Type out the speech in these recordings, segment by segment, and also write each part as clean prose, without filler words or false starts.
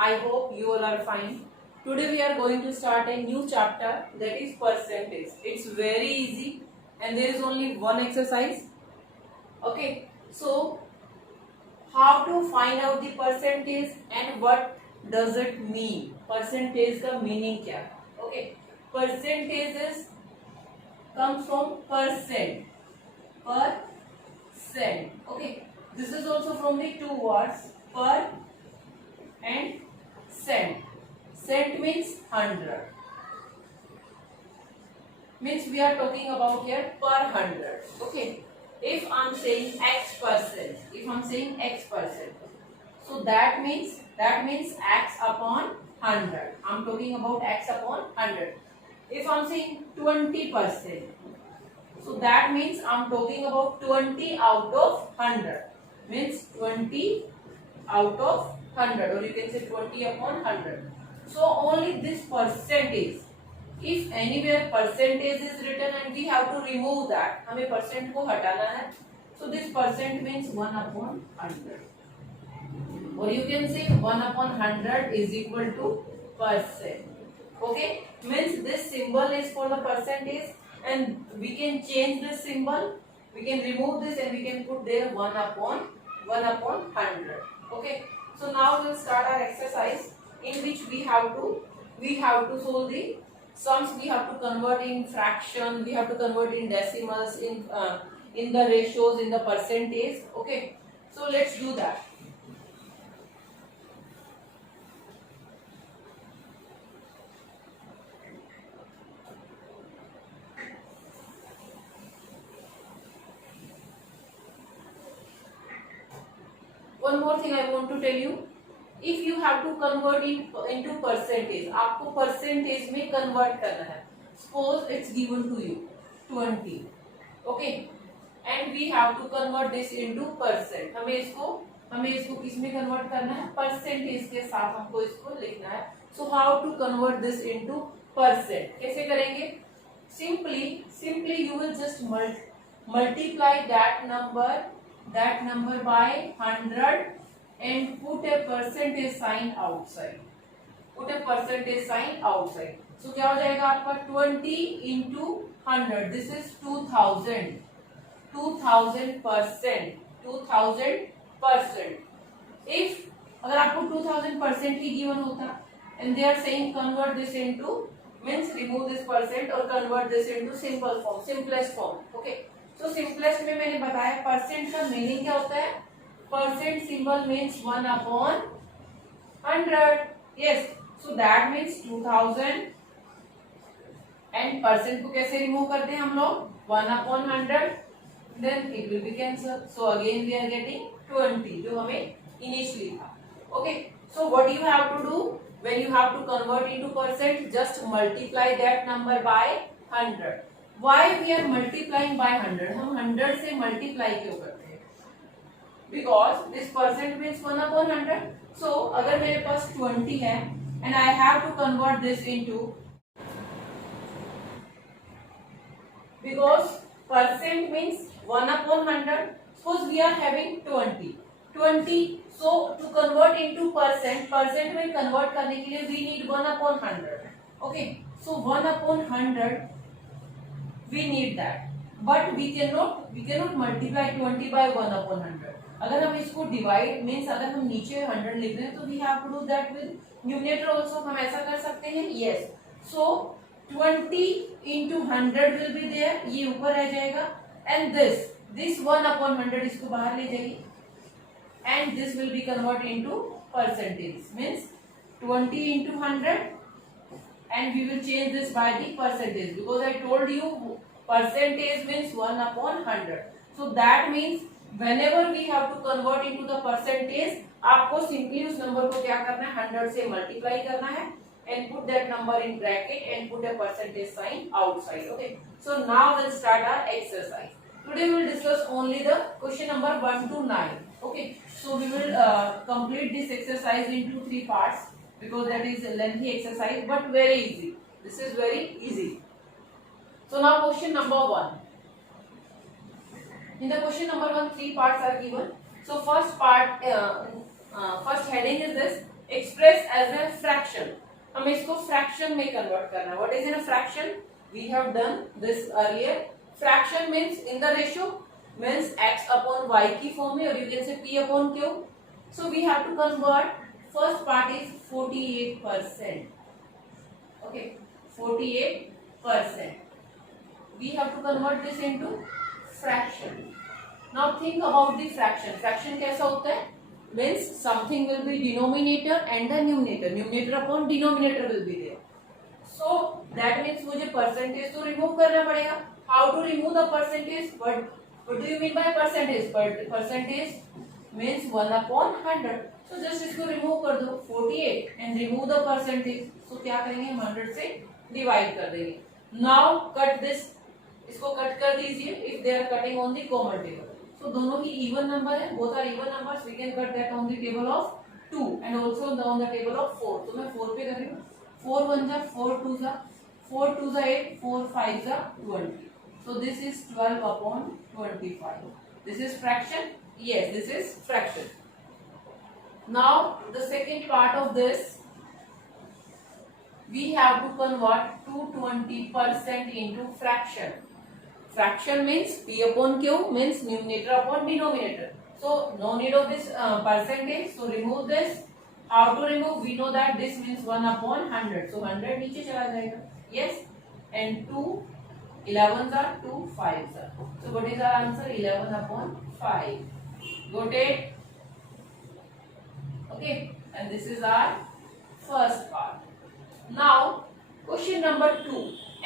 I hope you all are fine. Today we are going to start a new chapter, that is percentage. It's very easy and there is only one exercise. Okay, so how to find out the percentage and what does it mean? Percentage का meaning क्या? Okay, percentages comes from percent. Percent. Okay, this is also from the two words per and cent. Cent means 100. Means we are talking about here per 100. Okay. If I am saying X percent, so that means X upon 100. I am talking about X upon 100. If I am saying 20%, so that means I am talking about 20 out of 100. Means 20 out of 100, or you can say 20 upon 100. So only this percentage. If anywhere percentage is written and we have to remove that, हमें percent को हटाना है. So this percent means 1 upon 100. Or you can say 1 upon 100 is equal to percent. Okay, means this symbol is for the percentage and we can change this symbol. We can remove this and we can put there 1 upon 100. Okay, so now we'll start our exercise in which we have to solve the sums. We have to convert in fraction, we have to convert in decimals, in the ratios, in the percentage. Okay, so let's do that. One more thing I want to tell you. If you have to convert into percentage, आपको percentage में convert करना है. Suppose it's given to you 20, okay, and we have to convert this into percent. हमें इसको किस में convert करना है? Percentage के साथ हमको इसको लिखना है. So how to convert this into percent? कैसे करेंगे? Simply you will just multiply that number by 100 and put a percentage sign outside. So क्या हो जाएगा आपका 20 into 100. This is 2000. 2000%. If अगर आपको 2000% ही given होता and they are saying convert this into, means remove this percent or convert this into simplest form. Okay. So simplest में मैंने बताया percent का meaning क्या होता है? Percent symbol means 1 upon 100. Yes, so that means 2000 and percent को कैसे remove करते हैं हम लोग? 1 upon 100. Then it will be cancelled. So again we are getting 20 जो हमें initially था. Okay, so what you have to do when you have to convert into percent? Just multiply that number by 100. Why we are multiplying by 100? हम 100 से multiply क्यों करते हैं? Because this percent means 1 upon 100. So अगर मेरे पास 20 है and I have to convert this into, because percent means 1 upon 100. Suppose we are having 20. So to convert into percent में convert करने के लिए we need 1 upon 100. Okay, so 1 upon 100 we need that, but we cannot multiply 20 by 1 upon 100. अगर हम इसको divide means अगर हम नीचे 100 लिख रहे हैं तो we have to do that with numerator also. हम ऐसा कर सकते हैं. Yes, so 20 into 100 will be there, ये ऊपर रह जाएगा, एंड दिस 1 upon 100 इसको बाहर ले जाएगी and this will be convert into percentage. Means 20 into 100 and we will change this by the percentage, because I told you percentage means 1 upon 100. So that means whenever we have to convert into the percentage, आपको simply उस number को क्या करना है? 100 से multiply करना है and put that number in bracket and put a percentage sign outside. Okay, so now we'll start our exercise. Today we will discuss only the question number 1 to 9. Okay, so we will complete this exercise into 3 parts because that is a lengthy exercise but very easy. This is very easy. So now question number 1. In the question number 1, 3 parts are given. So first part, first heading is this: express as a fraction, हमें इसको fraction में convert करना है. What is in a fraction? We have done this earlier. Fraction means in the ratio, means x upon y की form में, और you can say p upon q. So we have to convert. First part is 48%. Okay, 48%. We have to convert this into fraction. Now think about the fraction. Fraction कैसा होता है? Means something will be denominator and the numerator. Numerator upon denominator will be there. So that means मुझे percentage तो remove करना पड़ेगा. How to remove the percentage? What do you mean by percentage? Percentage means 1 upon 100. So just इसको remove कर दो 48 and remove the percentage. So क्या करेंगे? 100 से divide कर देंगे. Now cut this. इसको कट कर दीजिए. If they are cutting on the common table. So दोनों ही even number है. Both are even numbers. We can cut that on the table of 2 and also on the table of 4. तो मैं 4 पे कर रही हूँ. 4 1 जा 4 2 जा 4 2 जा 8 4 5 जा 20. So this is 12 upon 25. This is fraction. Yes, this is fraction. Now the second part of this, we have to convert 220% into fraction. Fraction means p upon q means numerator upon denominator. So no need of this percentage. So remove this. How to remove? We know that this means 1 upon 100. So 100 नीचे चला जाएगा. Yes. And 2 11s are 2 5s are. So what is our answer? 11 upon 5. Got it? Okay. And this is our first part. Now question number 2.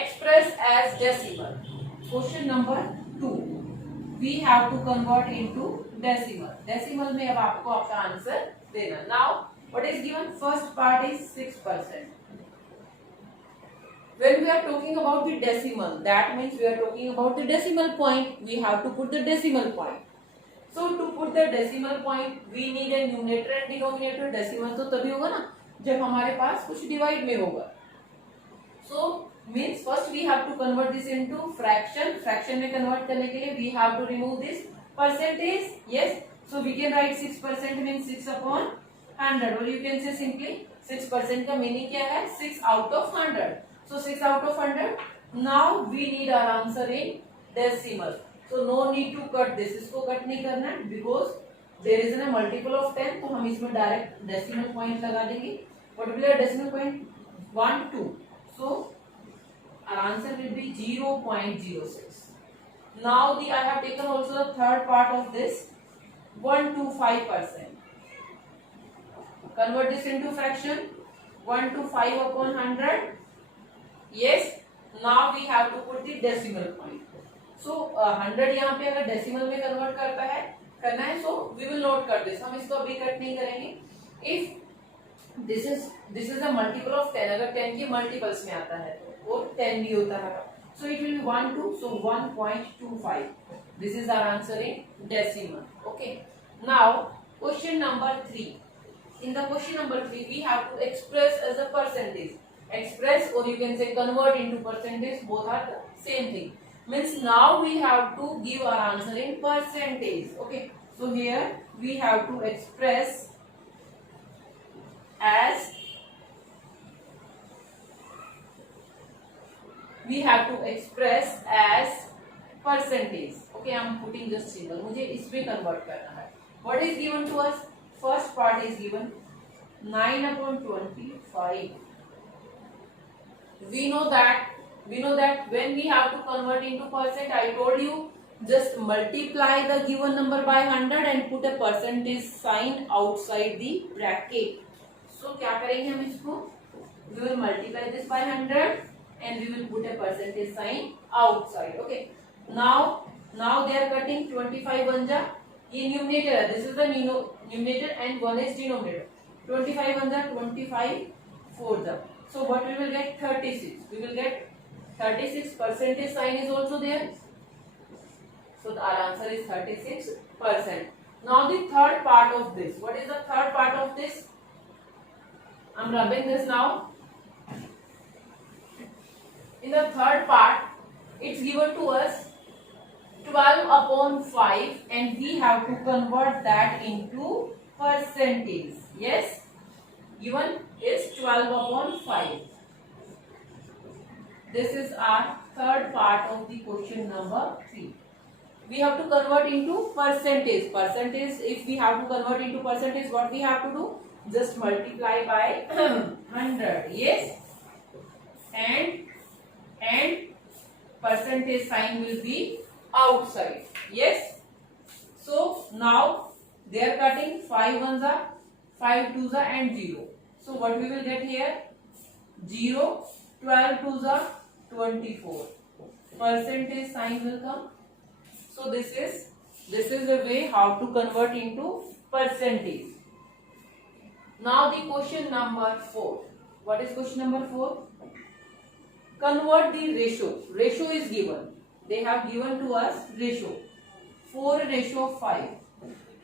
Express as decimal. Question number 2. We have to convert into decimal. Decimal में अब आपको आपका answer देना. Now what is given? First part is 6%. When we are talking about the decimal, that means we are talking about the decimal point. We have to put the decimal point. So to put the decimal point, we need a numerator and denominator. Decimal तो तभी होगा ना जब हमारे पास कुछ divide में होगा. So means first we have to convert this into fraction. Fraction में convert करने के लिए we have to remove this percentage. Yes. So we can write 6% means 6 upon 100. Or you can say simply 6% का meaning क्या है? 6 out of 100. So 6 out of 100. Now we need our answer in decimal. So no need to cut this. इसको cut नहीं करना है because there is a multiple of 10. तो हम इसमें direct decimal point लगा देंगे. What will be our decimal point? 1 2. So our answer will be 0.06. Now I have taken also the third part of this 125%. Convert this into fraction. 125 upon 100. Yes. Now we have to put the decimal point. So 100 यहाँ पे अगर decimal में convert करना है so we will not cut this. हम इसको अभी cut नहीं करेंगे. If this is a multiple of 10, अगर 10 के multiples में आता है तो 10 भी होता है. So it will be 1 2. So 1.25. This is our answer in decimal. Okay. Now question number 3. In the question number 3 we have to express as a percentage. Express or you can say convert into percentage, both are the same thing. Means now we have to give our answer in percentage. Okay. So here we have to express as percentage. Okay, I am putting just symbol. मुझे इसमें convert करना है. What is given to us? First part is given 9 upon 25. We know that when we have to convert into percent, I told you just multiply the given number by 100 and put a percentage sign outside the bracket. So क्या करेंगे हम इसको? We will multiply this by 100 and we will put a percentage sign outside. Okay. Now they are cutting 25 1 जा. ये numerator है. This is the numerator and 1 is denominator. 25 1 जा 25 4 जा. So what we will get? 36. We will get 36. Percentage sign is also there. So our answer is 36%. Now the third part of this. What is the third part of this? I'm rubbing this now. In the third part, it's given to us 12 upon 5 and we have to convert that into percentage. Yes. given is 12/5. This is our third part of the question number 3. We have to convert into percentage. Percentage, if we have to convert into percentage, what we have to do? Just multiply by 100. Yes, and percentage sign will be outside. Yes. So now they are cutting 5 ones are, 5 twos are, and 0. So what we will get here? 0, 12 twos are 24. Percentage sign will come. So this is the way how to convert into percentage. Now the question number 4. What is question number 4? Convert the ratio. Ratio is given. They have given to us ratio. 4:5.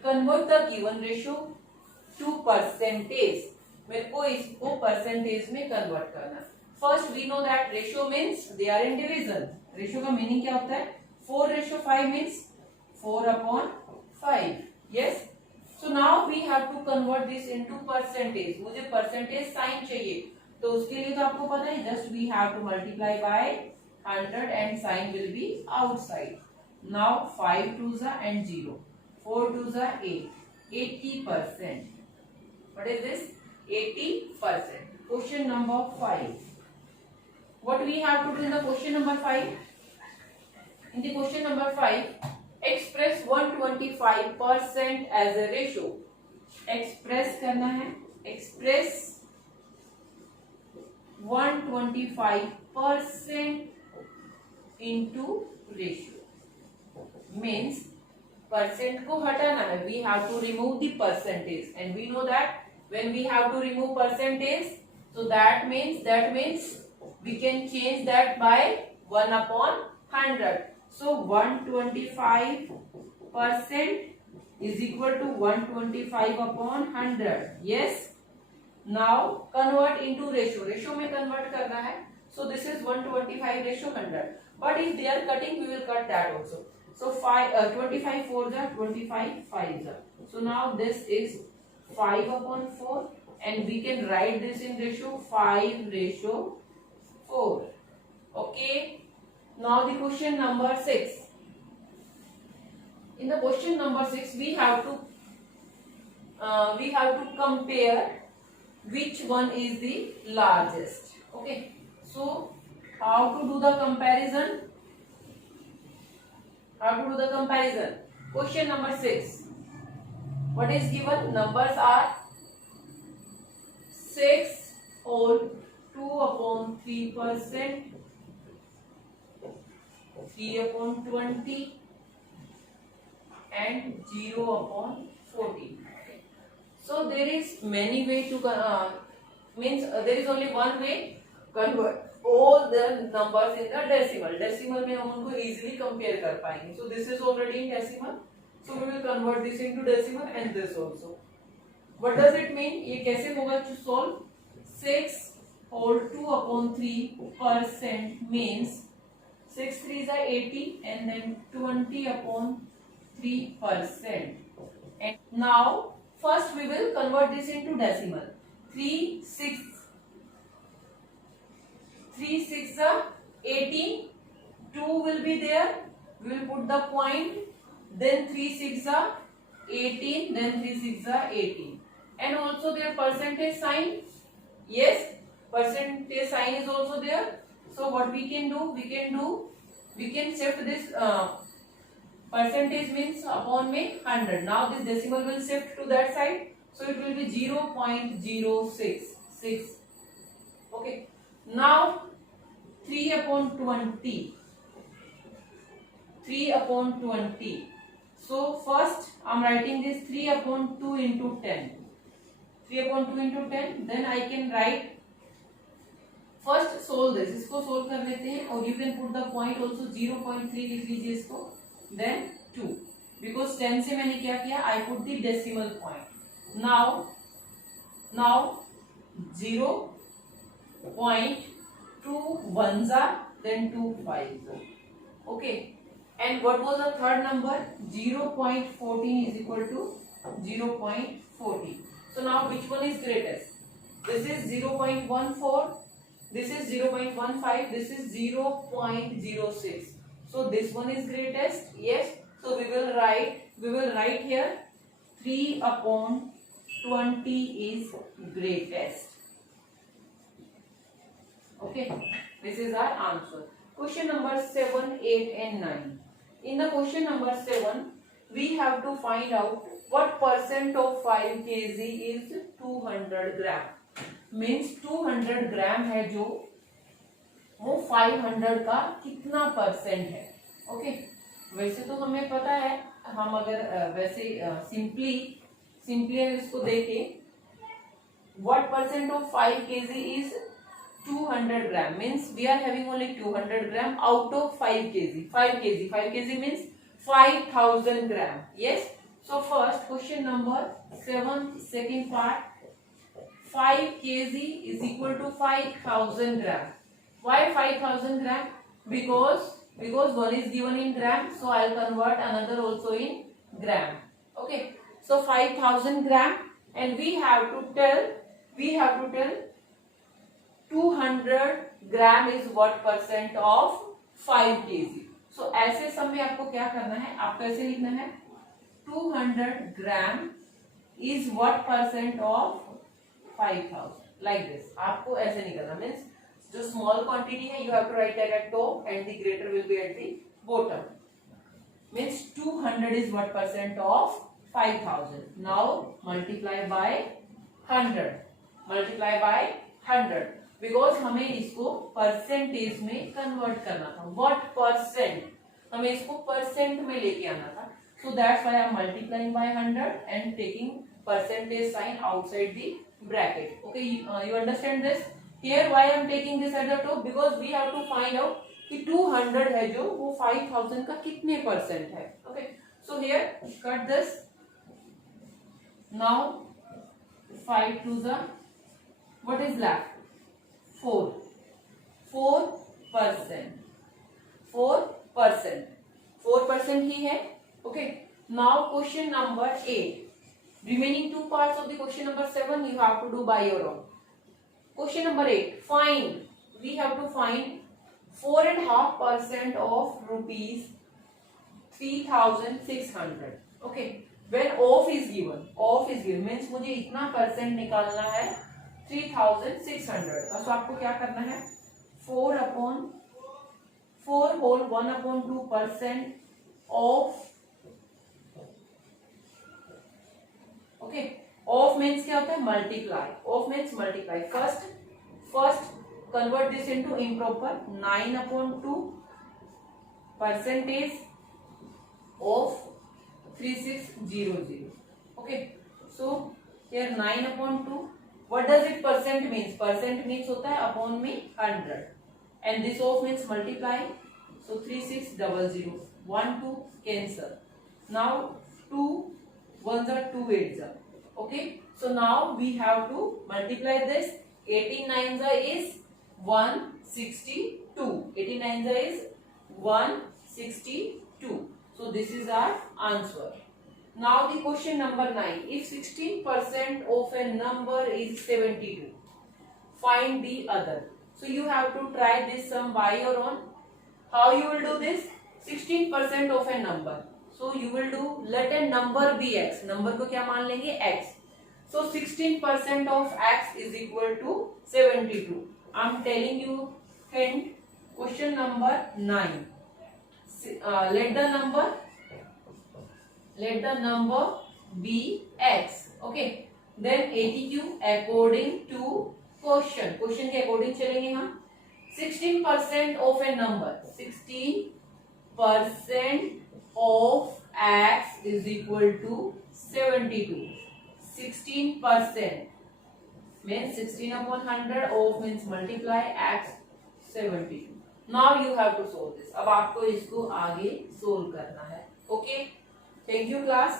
Convert the given ratio to percentage. मेरे को इसको percentage में convert करना. First we know that ratio means they are in division. Ratio का meaning क्या होता है? 4:5 means 4/5. Yes. So now we have to convert this into percentage. मुझे percentage sign चाहिए. तो उसके लिए तो आपको पता है, just we have to multiply by 100 and sign will be outside. Now 5 twos are and 0. 4 twos are 8. 80%. What is this? 80%. Question number 5. What we have to do in the question number 5? In the question number 5, express 125% as a ratio. Express करना है. Express 125% into ratio. Means percent को हटाना है. We have to remove the percentage, and we know that when we have to remove percentage, so that means we can change that by 1/100. So 125% is equal to 125/100. Yes. Now convert into ratio. Ratio में convert करना है. So this is 125/100. But if they are cutting, we will cut that also. So 25 fours are 25 fives are. So now this is 5/4, and we can write this in ratio 5:4. Okay. Now the question number 6. In the question number 6, we have to compare which one is the largest. Okay. So how to do the comparison? Question number 6. What is given? Numbers are 6 whole 2/3%, 3/20, and 0/40. So there is many way to there is only one way. Convert all the numbers in the decimal. Decimal में हम उनको easily compare कर पाएंगे. So this is already in decimal. So we will convert this into decimal and this also. What does it mean? ये कैसे होगा to solve? 6 whole 2/3% means 6 3s are 80, and then 20/3%. And now first we will convert this into decimal. 3 6 are 18. 2 will be there. We will put the point. Then 3 6 are 18. Then 3 6 are 18. And also their percentage sign. Yes, percentage sign is also there. So what we can do? We can shift this percentage means upon में 100. Now this decimal will shift to that side. So it will be 0.066. Okay. Now 3/20. 3/20. So first I am writing this 3/2 into 10. 3/2 into 10. Then I can write. First solve this. इसको solve कर लेते हैं, और you can put the point also 0.3 लिख लीजिए इसको. Then 2. Because 10 से मैंने क्या किया? I put the decimal point. Now 0.2 ones are, then 2 fives are. Okay. And what was the third number? 0.14 is equal to 0.40. So now which one is greatest? this is 0.14, this is 0.15, this is 0.06. So this one is greatest. Yes. So we will write here 3/20 is greatest. Okay, this is our answer. Question number 7, 8 and 9. In the question number 7, we have to find out what percent of 5 kg is 200 gram. Means 200 ग्राम है जो वो 500 का कितना percent है. Okay, वैसे तो हमें पता है, हम अगर वैसे सिंपली इसको देखें, what percent of 5 kg is 200 gram. Means we are having only 200 gram out of 5 kg. 5 kg means 5000 gram. Yes. So first question number 7, second part, 5 kg is equal to 5000 gram. Why 5000 gram? Because one is given in gram, so I'll convert another also in gram. Okay. So 5000 gram, and we have to tell 200 gram is what percent of 5 kg. So ऐसे समय आपको क्या करना है, आपको ऐसे लिखना है 200 gram is what percent of 5000, like this. आपको ऐसे नहीं करना. मीन्स जो स्मॉल क्वांटिटी है, you have to write at top and the greater will be at the bottom. Means 200 is what percent of 5000. Now multiply by 100. Because हमें इसको percentage में convert करना था. व्हाट परसेंट, हमें इसको परसेंट में लेके आना था. So that's why I am multiplying by 100 and taking percentage sign outside the bracket. Okay, you understand this. Here why I am taking this at the top, because we have to find out कि 200 है जो वो 5000 का कितने percent है. Okay, so here cut this. Now 5 to the, what is left? 4% ही है. Okay, now question number 8. Remaining two parts of the question number 7 you have to do by your own. Question number 8, find, we have to find 4.5% of rupees 3600. Okay, when off is given means मुझे इतना percent निकालना है 3600 का. तो आपको क्या करना है, 4 whole 1/2% of. Okay, of means क्या होता है, multiply. Of means multiply. First convert this into improper. 9/2 percentage of 3600. Okay, so here 9/2. What does it percent means? Percent means होता है upon में 100, and this off means multiply. So 3600. 1 2 cancel. Now 2 1s are 2 8s are. Okay. So now we have to multiply this. 18 9s is 162. 18 9s is 162. So this is our answer. Now the question number 9. If 16% of a number is 72, find the other. So you have to try this sum by your own. How you will do this? 16% of a number. So you will do, let a number be x. Number को क्या मान लेंगे, x. So 16% of x is equal to 72. I am telling you hint. Question number 9. Let the number be x. Okay. Then ATQ according to question के according चलेंगे हम. 16% of a number. 16% of x is equal to 72. 16% means 16/100. Of means multiply x 72. Now you have to solve this. अब आपको इसको आगे solve करना है. Okay. Thank you class.